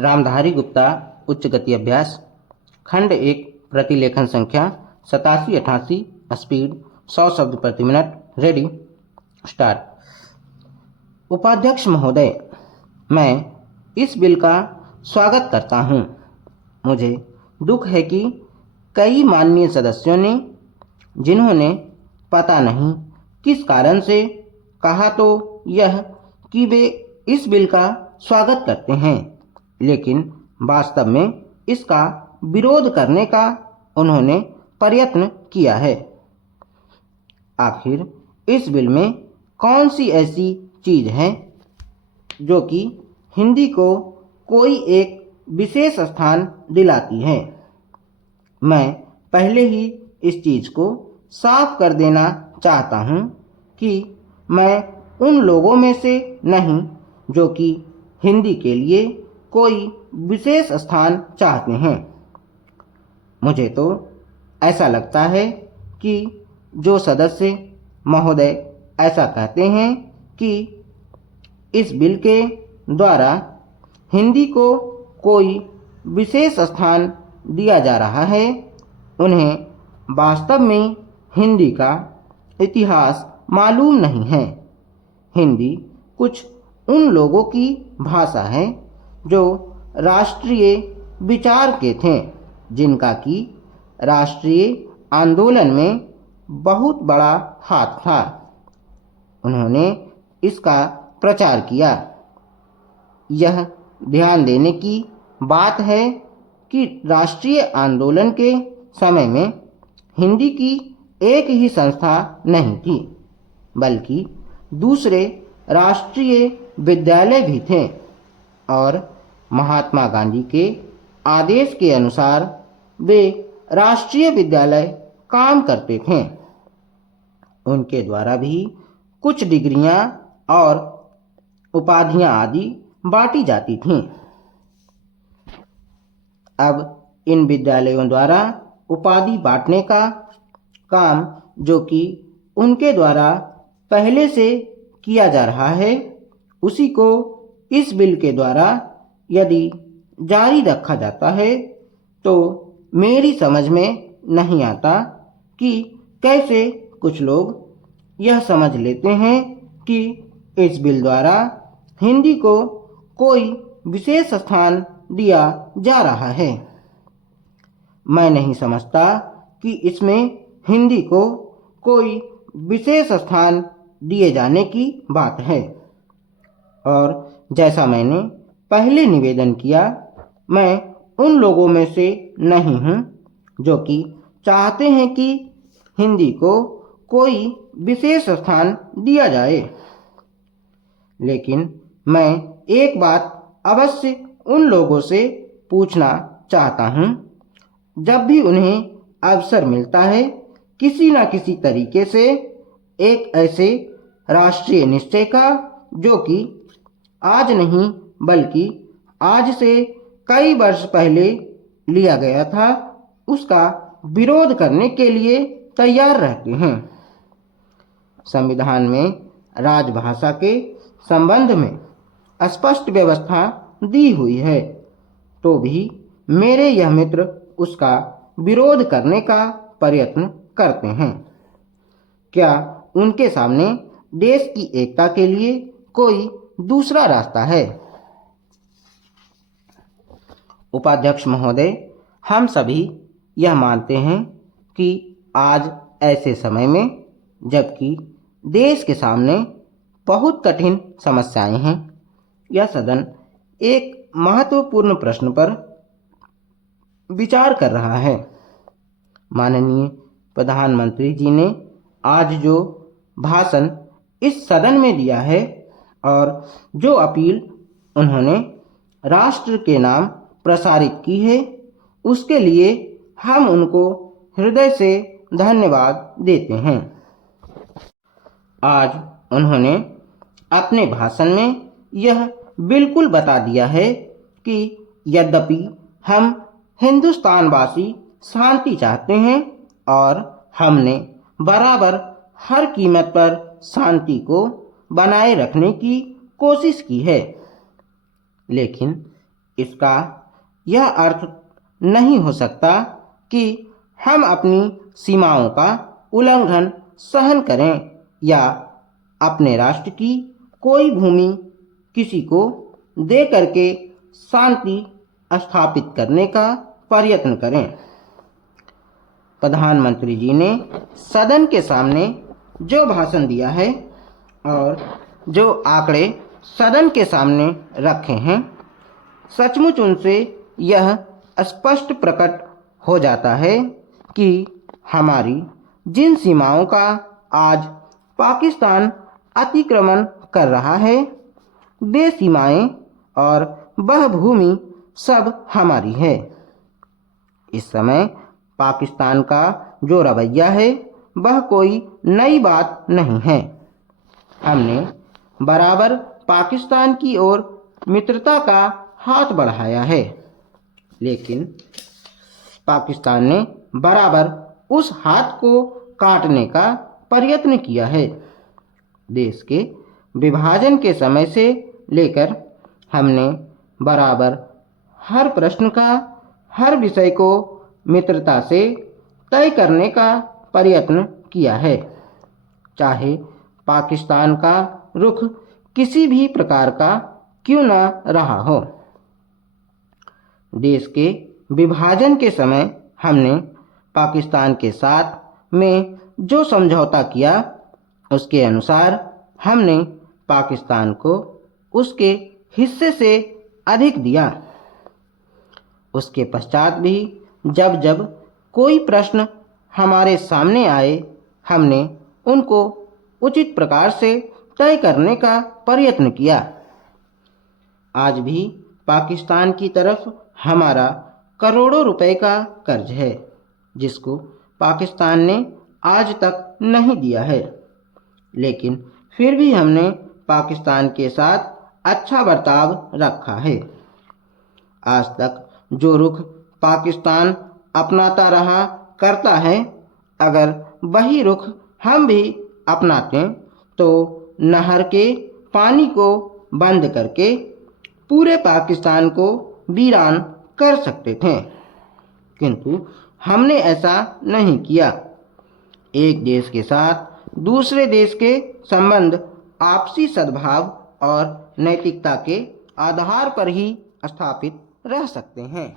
रामधारी गुप्ता उच्च गति अभ्यास खंड 1 प्रतिलेखन संख्या 8788 स्पीड 100 शब्द प्रति मिनट। Ready start. उपाध्यक्ष महोदय, मैं इस बिल का स्वागत करता हूं। मुझे दुख है कि कई माननीय सदस्यों ने, जिन्होंने पता नहीं किस कारण से कहा तो यह कि वे इस बिल का स्वागत करते हैं, लेकिन वास्तव में इसका विरोध करने का उन्होंने प्रयत्न किया है। आखिर इस बिल में कौन सी ऐसी चीज़ है जो कि हिंदी को कोई एक विशेष स्थान दिलाती है? मैं पहले ही इस चीज़ को साफ कर देना चाहता हूँ कि मैं उन लोगों में से नहीं जो कि हिंदी के लिए कोई विशेष स्थान चाहते हैं। मुझे तो ऐसा लगता है कि जो सदस्य महोदय ऐसा कहते हैं कि इस बिल के द्वारा हिंदी को कोई विशेष स्थान दिया जा रहा है, उन्हें वास्तव में हिंदी का इतिहास मालूम नहीं है। हिंदी कुछ उन लोगों की भाषा है जो राष्ट्रीय विचार के थे, जिनका कि राष्ट्रीय आंदोलन में बहुत बड़ा हाथ था। उन्होंने इसका प्रचार किया। यह ध्यान देने की बात है कि राष्ट्रीय आंदोलन के समय में हिंदी की एक ही संस्था नहीं थी, बल्कि दूसरे राष्ट्रीय विद्यालय भी थे और महात्मा गांधी के आदेश के अनुसार वे राष्ट्रीय विद्यालय काम करते थे। उनके द्वारा भी कुछ डिग्रियां और उपाधियां आदि बांटी जाती थीं। अब इन विद्यालयों द्वारा उपाधि बांटने का काम, जो कि उनके द्वारा पहले से किया जा रहा है, उसी को इस बिल के द्वारा यदि जारी रखा जाता है तो मेरी समझ में नहीं आता कि कैसे कुछ लोग यह समझ लेते हैं कि इस बिल द्वारा हिंदी को कोई विशेष स्थान दिया जा रहा है। मैं नहीं समझता कि इसमें हिंदी को कोई विशेष स्थान दिए जाने की बात है। और जैसा मैंने पहले निवेदन किया, मैं उन लोगों में से नहीं हूँ जो कि चाहते हैं कि हिंदी को कोई विशेष स्थान दिया जाए। लेकिन मैं एक बात अवश्य उन लोगों से पूछना चाहता हूँ, जब भी उन्हें अवसर मिलता है किसी न किसी तरीके से एक ऐसे राष्ट्रीय निश्चय का, जो कि आज नहीं बल्कि आज से कई वर्ष पहले लिया गया था, उसका विरोध करने के लिए तैयार रहते हैं। संविधान में राजभाषा के संबंध में स्पष्ट व्यवस्था दी हुई है, तो भी मेरे यह मित्र उसका विरोध करने का प्रयत्न करते हैं। क्या उनके सामने देश की एकता के लिए कोई दूसरा रास्ता है? उपाध्यक्ष महोदय, हम सभी यह मानते हैं कि आज ऐसे समय में, जबकि देश के सामने बहुत कठिन समस्याएं हैं, यह सदन एक महत्वपूर्ण प्रश्न पर विचार कर रहा है। माननीय प्रधानमंत्री जी ने आज जो भाषण इस सदन में दिया है और जो अपील उन्होंने राष्ट्र के नाम प्रसारित की है, उसके लिए हम उनको हृदय से धन्यवाद देते हैं। आज उन्होंने अपने भाषण में यह बिल्कुल बता दिया है कि यद्यपि हम हिंदुस्तानवासी शांति चाहते हैं और हमने बराबर हर कीमत पर शांति को बनाए रखने की कोशिश की है, लेकिन इसका यह अर्थ नहीं हो सकता कि हम अपनी सीमाओं का उल्लंघन सहन करें या अपने राष्ट्र की कोई भूमि किसी को दे करके शांति स्थापित करने का प्रयत्न करें। प्रधानमंत्री जी ने सदन के सामने जो भाषण दिया है और जो आंकड़े सदन के सामने रखे हैं, सचमुच उनसे यह स्पष्ट प्रकट हो जाता है कि हमारी जिन सीमाओं का आज पाकिस्तान अतिक्रमण कर रहा है, वे सीमाएं और वह भूमि सब हमारी है। इस समय पाकिस्तान का जो रवैया है वह कोई नई बात नहीं है। हमने बराबर पाकिस्तान की ओर मित्रता का हाथ बढ़ाया है, लेकिन पाकिस्तान ने बराबर उस हाथ को काटने का प्रयत्न किया है। देश के विभाजन के समय से लेकर हमने बराबर हर प्रश्न का, हर विषय को मित्रता से तय करने का प्रयत्न किया है, चाहे पाकिस्तान का रुख किसी भी प्रकार का क्यों न रहा हो। देश के विभाजन के समय हमने पाकिस्तान के साथ में जो समझौता किया, उसके अनुसार हमने पाकिस्तान को उसके हिस्से से अधिक दिया। उसके पश्चात भी जब जब कोई प्रश्न हमारे सामने आए, हमने उनको उचित प्रकार से तय करने का प्रयत्न किया। आज भी पाकिस्तान की तरफ हमारा करोड़ों रुपए का कर्ज है, जिसको पाकिस्तान ने आज तक नहीं दिया है, लेकिन फिर भी हमने पाकिस्तान के साथ अच्छा बर्ताव रखा है। आज तक जो रुख पाकिस्तान अपनाता रहा करता है, अगर वही रुख हम भी अपनाते तो नहर के पानी को बंद करके पूरे पाकिस्तान को वीरान कर सकते थे, किंतु हमने ऐसा नहीं किया। एक देश के साथ दूसरे देश के संबंध आपसी सद्भाव और नैतिकता के आधार पर ही स्थापित रह सकते हैं।